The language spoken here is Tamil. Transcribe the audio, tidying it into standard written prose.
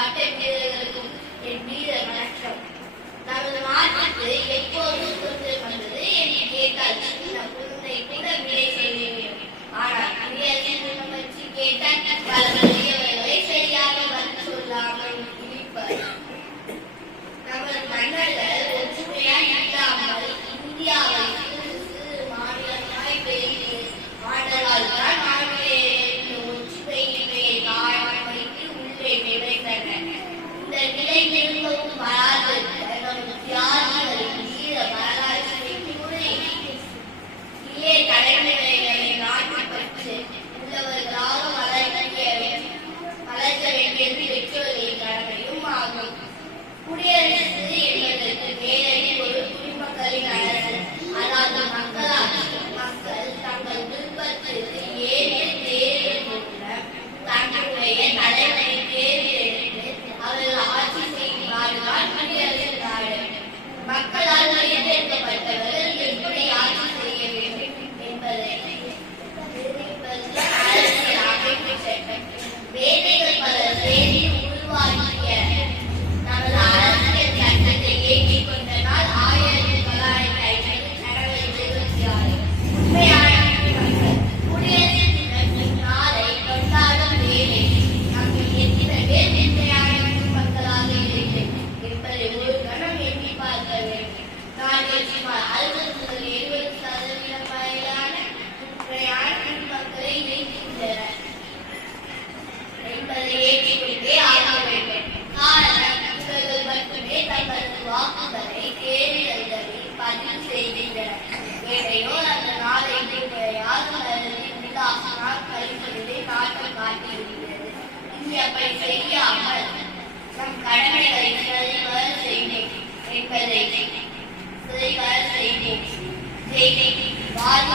அட்டை வீரர்களுக்கும் என் வீர வணக்கம். நமது நாட்டுக்கு எப்போதும் சுதந்திரம் வந்தது என்று கேட்டால் நம் குழந்தை கூட விடை சொல்லுவேன். ஆனால் குடியரசு தினம் பற்றி கேட்டால் பல பெரியவர்களை சரியாக பதில் சொல்லாமல் இருப்பார். நமது மன்னர்கள் ஒற்றுமையாய் இல்லாமல் இந்தியாவை சிறு சிறு மாநிலமாய் பெரிய ஆண்டதால் தான் ஒற்றுமையின்மையை காரணம் வைத்து உள்ளே நுழைந்தனர். இந்த நிலை திரும்பவும் வராது நமது தியாகிகளின் வீர வரலாற்றை கூறி இளைய தலைமுறைகளை நாட்டுப்பற்று உள்ளவர்களாக வளர்க்க வேண்டியது பெற்றோர்களின் கடமையும் ஆகும். குடியரசு என்பதற்கு நேரடி ஒரு குடிமக்களின் அரசு, அதாவது மக்களாட்சி. மக்கள் தங்கள் விருப்பத்திற்கு ஏற்ற தேர்தல் மூலம் தங்களுடைய தலைவரை தேர்ந்தெடுத்து அவர்கள் ஆட்சி செய்வார்கள் குடியரசு நாடு. மக்களால் தேர்ந்தெடுக்கப்பட்டவர்கள் எப்படி ஆட்சி செய்ய வேண்டும் என்பதை அரசியல் அமைப்பு சட்டம். வேலைகள் பல செய்தி உருவாக்கிய நமது அரசியல் சட்டத்தை ஏற்றிக் கொண்ட நாள் 1950 ஜனவரி 26. உண்மையான மக்கள் குடியரசு தினத்தின் நாளை கொண்டாடும் வேலை நம்மில் எத்தனை பேர் உண்மையான மக்களாக இல்லை என்பதை ஒரு கணம் எண்ணி பார்க்க வேண்டும். நாட்டில் சுமார் 60 முதல் 70% வரையிலான உண்மையான மக்களை இருக்கின்றனர் என்பதை ஏற்றிக்கொண்டே ஆக வேண்டும். காரணம், இவர்கள் மட்டுமே தங்களது வாக்குகளை தேர்தல்களில் பதிவு செய்கின்றனர். ஏனையோ அந்த நாளை உல்லாசமாக கழிப்பதை நாட்டம் காட்டியிருக்கிறது. இனி அப்படி செய்யாமல் நம் கடமைகளை சரிவர செய்தேன் என்பதை சரிவர செய்தேன். வாழ்க